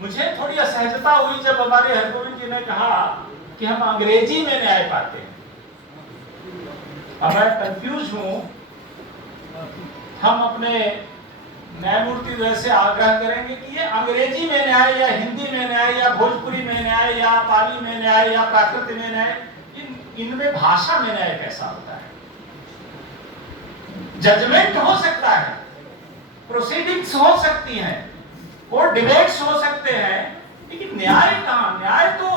मुझे थोड़ी असहजता हुई जब हमारे हरगोविंद जी ने कहा कि हम अंग्रेजी में न्याय पाते हैं। अब मैं कंफ्यूज हूं, हम अपने न्यायमूर्ति से आग्रह करेंगे कि ये अंग्रेजी में न्याय या हिंदी में न्याय या भोजपुरी में न्याय या पाली में न्याय या प्राकृत में न्याय, इनमें भाषा में न्याय कैसा होता है? जजमेंट हो सकता है, प्रोसीडिंग्स हो सकती हैं, कोर्ट डिबेट्स हो सकते हैं, लेकिन न्याय कहां? न्याय तो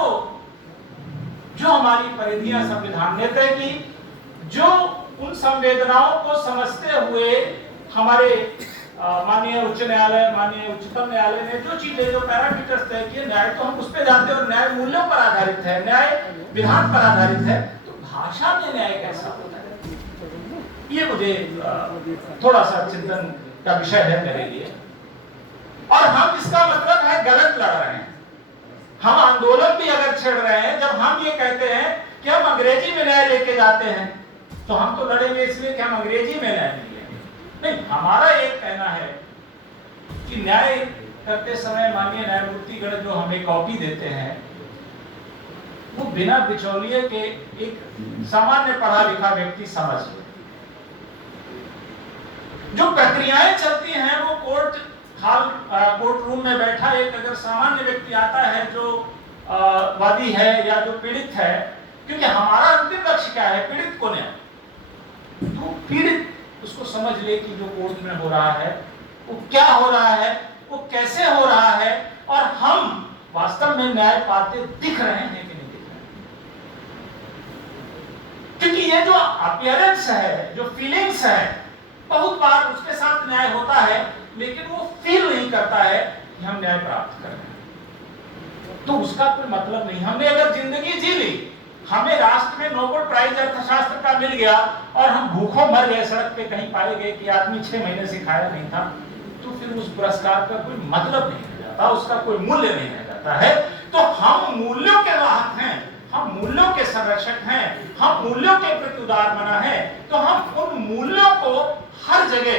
जो हमारी परिधियां संविधान ने तय की, जो उन संवेदनाओं को समझते हुए हमारे माननीय उच्च न्यायालय, माननीय उच्चतम न्यायालय ने जो चीजें, जो पैरामीटर्स तय किए, न्याय तो हम उस पर जाते हैं और न्याय मूल्यों पर आधारित है, न्याय विधान पर आधारित है। तो भाषा में न्याय कैसा होता है, ये मुझे थोड़ा सा चिंतन का विषय है मेरे लिए। और हम इसका मतलब है गलत लड़ रहे हैं, हम आंदोलन भी अगर छेड़ रहे हैं। जब हम ये कहते हैं कि हम अंग्रेजी में न्याय लेके जाते हैं, तो हम तो लड़ेंगे इसलिए कि हम अंग्रेजी में न्याय नहीं लेंगे। नहीं, हमारा एक कहना है कि न्याय करते समय माननीय न्यायमूर्तिगण जो हमें कॉपी देते हैं, वो बिना बिचौलिए के एक सामान्य पढ़ा लिखा व्यक्ति समझ ले। जो प्रक्रियाएं चलती हैं वो कोर्ट रूम में बैठा एक अगर सामान्य व्यक्ति आता है जो वादी है या जो पीड़ित है, क्योंकि हमारा अंतिम लक्ष्य क्या है? पीड़ित को न्याय। तो पीड़ित उसको समझ ले कि जो कोर्ट में हो रहा है वो क्या हो रहा है, वो कैसे हो रहा है, और हम वास्तव में न्याय पाते दिख रहे हैं कि नहीं दिख रहे हैं। क्योंकि ये जो अपीयरेंस है, जो फीलिंग्स है, बहुत बार उसके साथ न्याय होता है, लेकिन वो फील नहीं करता है कि हम न्याय प्राप्त कर रहे हैं, तो उसका कोई मतलब नहीं। हमने अगर जिंदगी जी ली, हमें राष्ट्र में नोबेल प्राइज अर्थशास्त्र का मिल गया और हम भूखों मर गए, सड़क पे कहीं पाए गए कि आदमी 6 महीने से खाया नहीं था, तो फिर उस पुरस्कार का कोई मतलब नहीं रह जाता, उसका कोई मूल्य नहीं रह जाता है। तो हम मूल्यों के वाहक हैं, हम मूल्यों के संरक्षक हैं, हम मूल्यों के प्रति उदारमना है, तो हम उन मूल्यों को हर जगह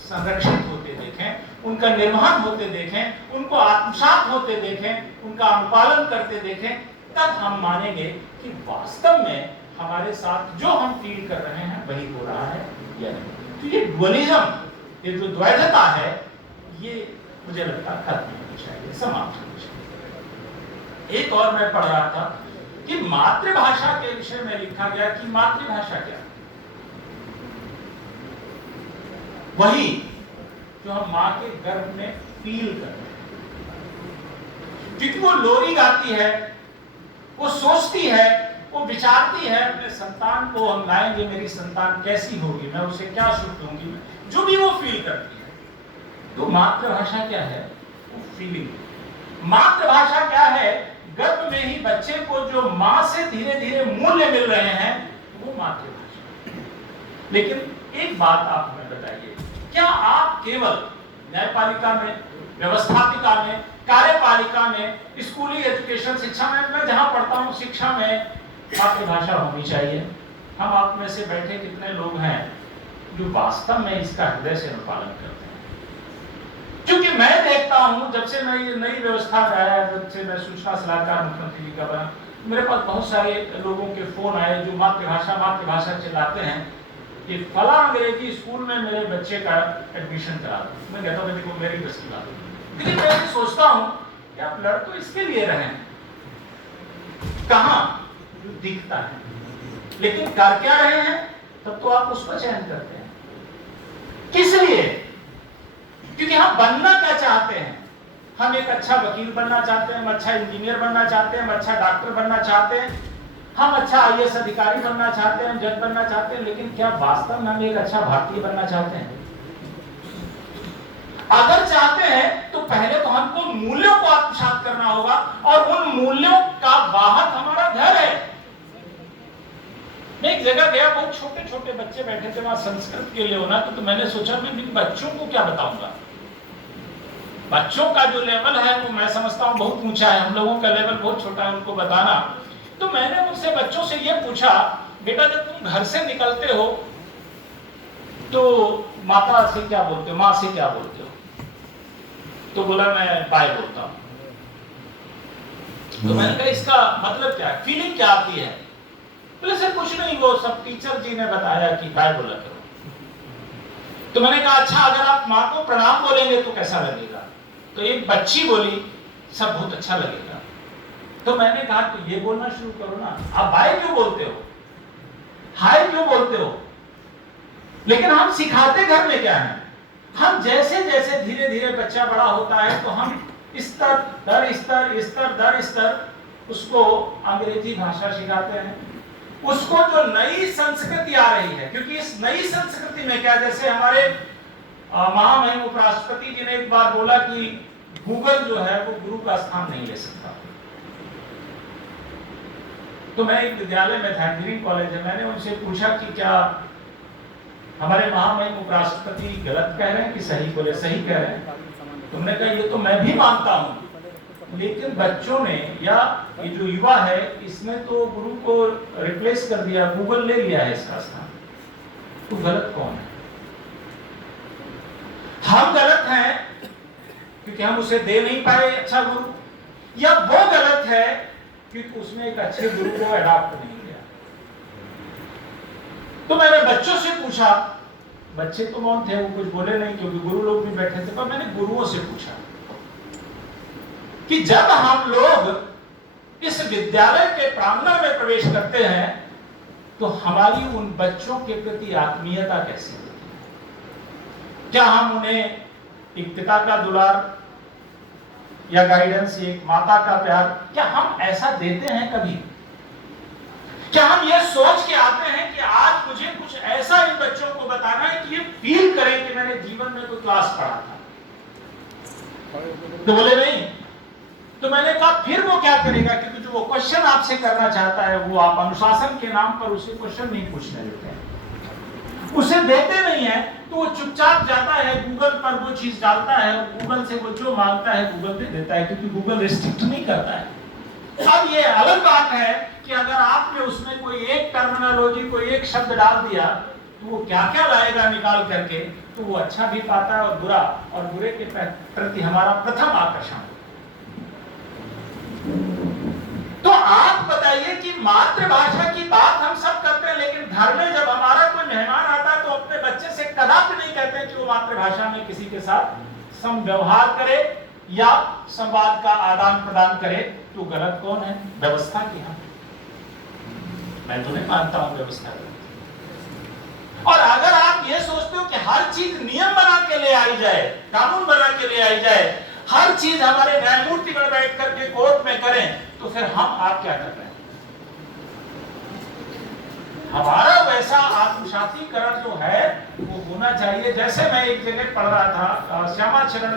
संरक्षित होते देखें, उनका निर्वहन होते देखें, उनको आत्मसात होते देखें, उनका अनुपालन करते देखें, तब हम मानेंगे कि वास्तव में हमारे साथ जो हम फील कर रहे हैं वही हो रहा है या नहीं। तो ये डुअलिज्म, ये जो द्वैधता है, ये मुझे लगता है खत्म होनी चाहिए, समाप्त होनी चाहिए। एक और मैं पढ़ रहा था कि मातृभाषा के विषय में लिखा गया कि मातृभाषा क्या, वही जो हम माँ के गर्भ में फील करते हैं। क्योंकि वो लोरी गाती है, वो सोचती है, वो विचारती है अपने संतान को हम लाएंगे, मेरी संतान कैसी होगी, मैं उसे क्या सुख दूंगी, जो भी वो फील करती है। तो मातृभाषा क्या है? वो फीलिंग। मातृभाषा क्या है? गर्भ में ही बच्चे को जो माँ से धीरे धीरे मूल्य मिल रहे हैं, वो मातृभाषा। लेकिन एक बात आप हमें बताइए, क्या आप केवल न्यायपालिका में, व्यवस्थापिका में, कार्यपालिका में, स्कूली एजुकेशन शिक्षा में, मैं जहां पढ़ता हूं शिक्षा में मातृभाषा होनी चाहिए? हम आप में से बैठे कितने लोग हैं जो वास्तव में इसका हृदय से अनुपालन करते हैं? क्योंकि मैं देखता हूं, जब से मैं ये नई व्यवस्था में आया, जब से मैं सूचना सलाहकार मुख्यमंत्री जी का बना, मेरे पास बहुत सारे लोगों के फोन आए जो मातृभाषा चिल्लाते हैं कि फला अंग्रेजी स्कूल में मेरे बच्चे का एडमिशन करा दो। मैं कहता हूं देखो मेरी बस की बात है, लेकिन मैं सोचता हूं कि आप लड़ तो इसके लिए रहे हैं, कहां जो दिखता है, लेकिन कर क्या रहे हैं, तब तो आप उसका चयन करते हैं। किस लिए? क्योंकि हम बनना क्या चाहते हैं? हम एक अच्छा वकील बनना चाहते हैं, हम अच्छा इंजीनियर बनना चाहते हैं, हम अच्छा डॉक्टर बनना चाहते हैं, हम अच्छा आईएएस अधिकारी बनना चाहते हैं, हम जज बनना चाहते हैं, लेकिन क्या वास्तव में हम एक अच्छा भारतीय बनना चाहते हैं? अगर चाहते हैं तो पहले तो हमको मूल्यों को आत्मसात करना होगा, और उन मूल्यों का वाहक हमारा घर है। मैं एक जगह गया, बहुत छोटे छोटे बच्चे बैठे थे वहां संस्कृत के लिए होना, तो मैंने सोचा मैं इन बच्चों को क्या बताऊंगा। बच्चों का जो लेवल है वो मैं समझता हूँ बहुत ऊंचा है, हम लोगों का लेवल बहुत छोटा है उनको बताना। तो मैंने उनसे बच्चों से ये पूछा, बेटा जब तुम घर से निकलते हो तो माता से क्या बोलते हो, माँ से क्या बोलते हो? तो बोला मैं बाय बोलता हूँ। तो मैंने कहा इसका मतलब क्या है, फीलिंग क्या आती है? बोले सर कुछ नहीं, वो सब टीचर जी ने बताया कि बाय बोला करो। तो मैंने कहा अच्छा अगर आप माँ को प्रणाम बोलेंगे तो कैसा लगेगा? तो एक बच्ची बोली सब बहुत अच्छा लगेगा। तो मैंने कहा तो ये बोलना शुरू करो ना, आप बाय क्यों बोलते हो, हाय क्यों बोलते हो? लेकिन हम सिखाते घर में क्या है, हम जैसे जैसे धीरे धीरे बच्चा बड़ा होता है तो हम स्तर दर स्तर स्तर दर स्तर उसको अंग्रेजी भाषा सिखाते हैं, उसको जो नई संस्कृति आ रही है, क्योंकि इस नई संस्कृति में क्या, जैसे हमारे महामहिम उपराष्ट्रपति जी ने एक बार बोला कि गूगल जो है वो गुरु का स्थान नहीं ले सकता। तो मैं एक विद्यालय में था, इंजीनियरिंग कॉलेज है, मैंने उनसे पूछा कि क्या हमारे महामहिम उपराष्ट्रपति गलत कह रहे हैं कि सही? बोले सही कह रहे हैं। तुमने कहा ये तो मैं भी मानता हूं, लेकिन बच्चों ने या ये जो युवा है इसने तो गुरु को रिप्लेस कर दिया, गूगल ले लिया है इसका स्थान। तो गलत कौन है? हम गलत हैं क्योंकि हम उसे दे नहीं पाए अच्छा गुरु, या वो गलत है क्योंकि उसने एक अच्छे गुरु को अडॉप्ट नहीं किया? तो मैंने बच्चों से पूछा, बच्चे तो मौन थे, वो कुछ बोले नहीं क्योंकि गुरु लोग भी बैठे थे, पर मैंने गुरुओं से पूछा कि जब हम लोग इस विद्यालय के प्रांगण में प्रवेश करते हैं तो हमारी उन बच्चों के प्रति आत्मीयता कैसी होती है? क्या हम उन्हें एक पिता का दुलार या गाइडेंस, एक माता का प्यार, क्या हम ऐसा देते हैं कभी? क्या हम ये सोच के आते हैं कि आज मुझे कुछ ऐसा इन बच्चों को बताना है कि ये फील करें कि मैंने जीवन में कोई क्लास पढ़ा था? तो बोले नहीं। तो मैंने कहा फिर वो क्या करेगा, क्योंकि जो वो क्वेश्चन आपसे करना चाहता है वो आप अनुशासन के नाम पर उसे क्वेश्चन नहीं पूछने देते हैं, उसे देते नहीं है, तो वो चुपचाप जाता है गूगल पर वो चीज डालता है, गूगल से वो जो मांगता है गूगल दे देता है, क्योंकि गूगल रिस्ट्रिक्ट नहीं करता है। अब ये अलग बात है कि अगर आपने उसमें कोई एक टर्मिनोलॉजी, कोई एक शब्द डाल दिया तो वो क्या क्या लाएगा निकाल करके, तो वो अच्छा भी पाता है और बुरा, और बुरे के प्रति हमारा प्रथम आकर्षण। तो आप बताइए कि मातृभाषा की बात हम सब करते हैं, लेकिन घर में जब हमारा कोई मेहमान आता है तो अपने बच्चे से कदापि नहीं कहते कि वो मातृभाषा में किसी के साथ समव्यवहार करे या संवाद का आदान प्रदान करे। तो गलत कौन है? व्यवस्था की हम। मैं तो नहीं मानता हूं व्यवस्था गलत। और अगर आप ये सोचते हो कि हर चीज नियम बना के ले आई जाए, कानून बना के ले आई जाए, हर चीज हमारे न्यायमूर्तिगण बैठ करके कोर्ट में करें, तो फिर हम आप क्या कर रहे हैं? हमारा वैसा आत्मसातीकरण जो है वो होना चाहिए। जैसे मैं एक जगह पढ़ रहा था, श्यामाचरण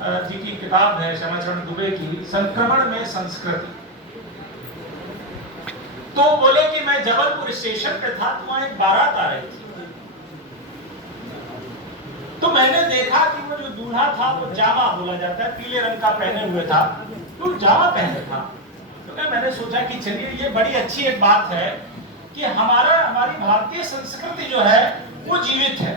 जी की किताब है, श्यामाचरण दुबे की, संक्रमण में संस्कृति। तो बोले कि मैं जबलपुर स्टेशन पे था तो वहां एक बारात आ रही थी, तो मैंने देखा कि वो जो दूल्हा था वो जामा बोला जाता है, पीले रंग का पहने हुए था, तो जामा पहने था। तो मैंने सोचा कि चलिए ये बड़ी अच्छी एक बात है कि हमारी भारतीय संस्कृति जो है वो जीवित है।